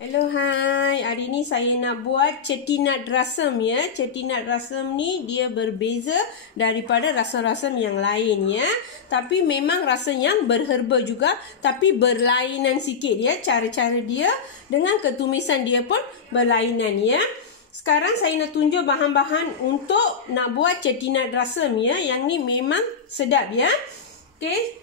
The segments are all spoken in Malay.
Hello, hai. Hari ni saya nak buat chettinad rasam ya. Chettinad rasam ni dia berbeza daripada rasam-rasam yang lain ya. Tapi memang rasanya berherba juga, tapi berlainan sikit ya. Cara-cara dia dengan ketumisan dia pun berlainan ya. Sekarang saya nak tunjuk bahan-bahan untuk nak buat chettinad rasam ya. Yang ni memang sedap ya. Okey.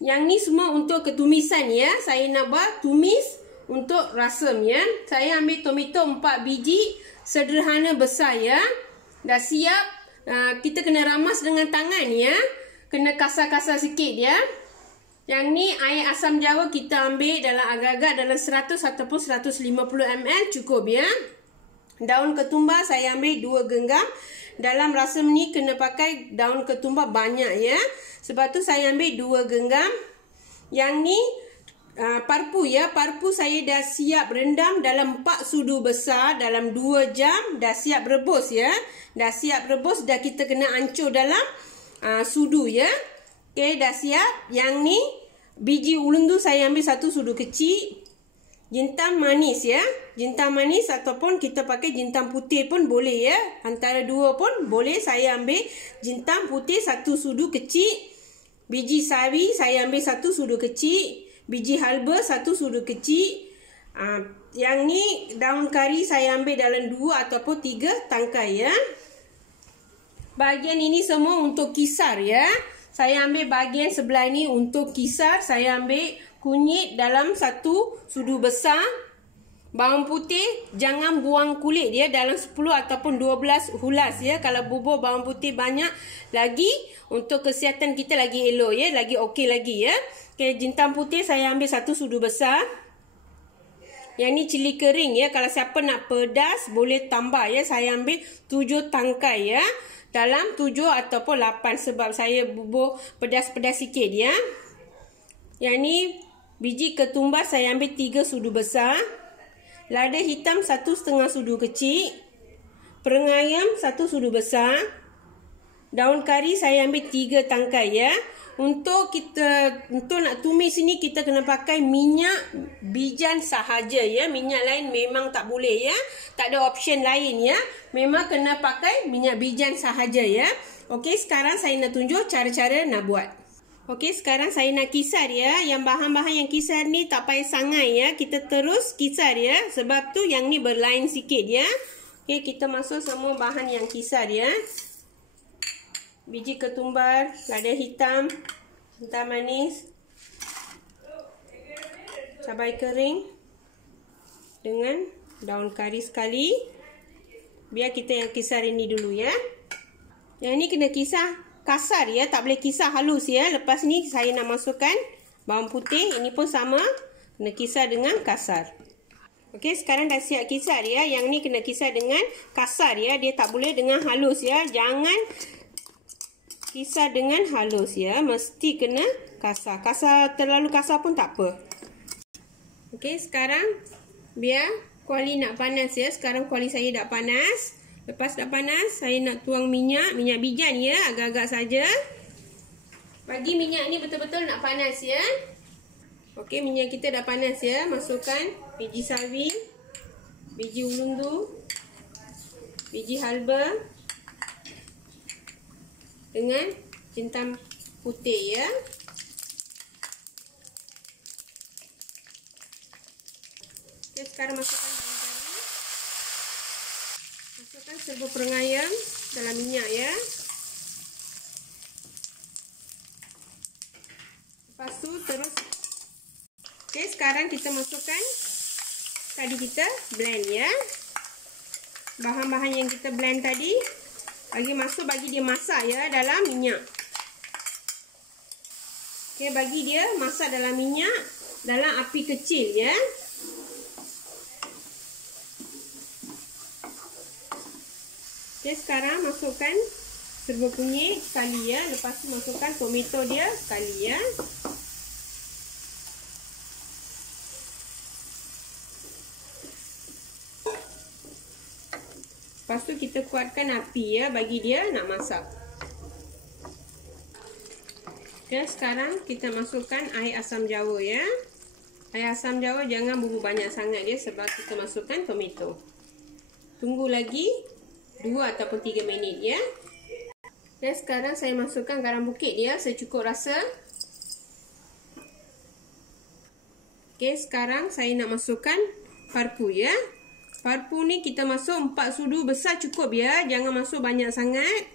Yang ni semua untuk ketumisan ya. Saya nak buat tumis untuk rasam ya. Saya ambil tomato 4 biji sederhana besar ya. Dah siap. Kita kena ramas dengan tangan ya. Kena kasar-kasar sikit ya. Yang ni air asam jawa kita ambil dalam agak-agak dalam 100 ataupun 150 ml cukup ya. Daun ketumbar saya ambil 2 genggam. Dalam rasam ni kena pakai daun ketumbar banyak ya. Sebab tu saya ambil 2 genggam. Yang ni parpu ya. Parpu saya dah siap rendam dalam 4 sudu besar dalam 2 jam. Dah siap rebus ya. Dah siap rebus. Dah kita kena ancur dalam sudu ya. Okey, dah siap. Yang ni biji ulundu saya ambil 1 sudu kecil. Jintan manis ya. Jintan manis ataupun kita pakai jintan putih pun boleh ya. Antara dua pun boleh. Saya ambil jintan putih 1 sudu kecil. Biji sawi saya ambil 1 sudu kecil. Biji halba 1 sudu kecil. Yang ni daun kari saya ambil dalam 2 ataupun 3 tangkai ya. Bahagian ini semua untuk kisar ya. Saya ambil bahagian sebelah ni untuk kisar. Saya ambil kunyit dalam 1 sudu besar. Bawang putih jangan buang kulit ya. Dalam 10 ataupun 12 hulas ya. Kalau bubur bawang putih banyak lagi, untuk kesihatan kita lagi elok ya. Lagi okey lagi ya. Okay, jintan putih saya ambil 1 sudu besar. Yang ni cili kering ya. Kalau siapa nak pedas boleh tambah ya. Saya ambil 7 tangkai ya. Dalam 7 ataupun 8 sebab saya bubur pedas-pedas sikit ya. Yang ni biji ketumbar saya ambil 3 sudu besar. Lada hitam 1,5 sudu kecil. Perengayam 1 sudu besar. Daun kari saya ambil 3 tangkai ya. Untuk nak tumis ini kita kena pakai minyak bijan sahaja ya. Minyak lain memang tak boleh ya. Tak ada option lain ya. Memang kena pakai minyak bijan sahaja ya. Okey, sekarang saya nak tunjuk cara-cara nak buat. Okey, sekarang saya nak kisar ya. Yang bahan-bahan yang kisar ni tak payah sangai ya. Kita terus kisar ya. Sebab tu yang ni berlain sikit ya. Okey, kita masuk semua bahan yang kisar ya. Biji ketumbar, lada hitam, jintan manis, cabai kering dengan daun kari sekali. Biar kita yang kisar ini dulu ya. Yang ni kena kisar kasar ya, tak boleh kisar halus ya. Lepas ni saya nak masukkan bawang putih, ini pun sama, kena kisar dengan kasar. Okey, sekarang dah siap kisar ya. Yang ni kena kisar dengan kasar ya. Dia tak boleh dengan halus ya. Jangan kisar dengan halus ya. Mesti kena kasar. Terlalu kasar pun tak apa. Okey, sekarang biar kuali nak panas ya. Sekarang kuali saya dah panas. Lepas dah panas, saya nak tuang minyak bijan ya, agak-agak saja. Bagi minyak ni betul-betul nak panas ya. Okey, minyak kita dah panas ya. Masukkan biji sawi, biji ulundu, biji halba dengan jintan putih ya. Okay, sekarang masukkan daun kari. Masukkan serbuk perengayam dalam minyak ya. Lepas tu terus. Okey, sekarang kita masukkan tadi kita blend ya. Bahan-bahan yang kita blend tadi bagi masuk, bagi dia masak ya dalam minyak. Okey, bagi dia masak dalam minyak dalam api kecil ya. Okey, sekarang masukkan serbuk kunyit sekali ya. Lepas tu masukkan tomato dia sekali ya. Lepas tu kita kuatkan api ya, bagi dia nak masak. Okay, sekarang kita masukkan air asam jawa ya. Air asam jawa jangan bubuk banyak sangat dia sebab kita masukkan tomato. Tunggu lagi 2 ataupun 3 minit ya. Dan sekarang saya masukkan garam bukit dia secukup rasa. Okey, sekarang saya nak masukkan parpu ya. Parpu ni kita masuk 4 sudu besar cukup ya. Jangan masuk banyak sangat.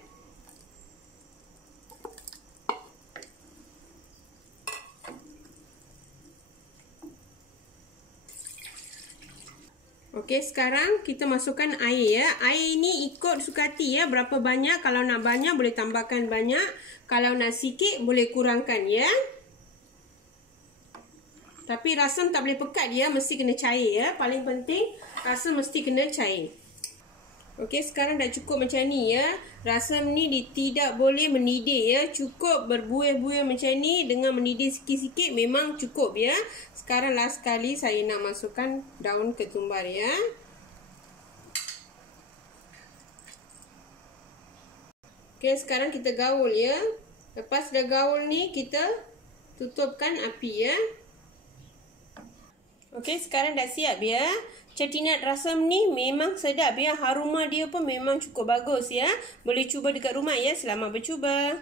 Okey, sekarang kita masukkan air ya. Air ni ikut suka hati ya. Berapa banyak. Kalau nak banyak boleh tambahkan banyak. Kalau nak sikit boleh kurangkan ya. Tapi rasam tak boleh pekat dia, mesti kena cair ya. Paling penting rasam mesti kena cair. Okey, sekarang dah cukup macam ni ya. Rasam ni tidak boleh mendidih ya. Cukup berbuih-buih macam ni dengan mendidih sikit-sikit memang cukup ya. Sekarang last kali saya nak masukkan daun ketumbar ya. Okey, sekarang kita gaul ya. Lepas dah gaul ni kita tutupkan api ya. Okey, sekarang dah siap ya. Chettinad rasam ni memang sedap ya. Aroma dia pun memang cukup bagus ya. Boleh cuba dekat rumah ya. Selamat bercuba.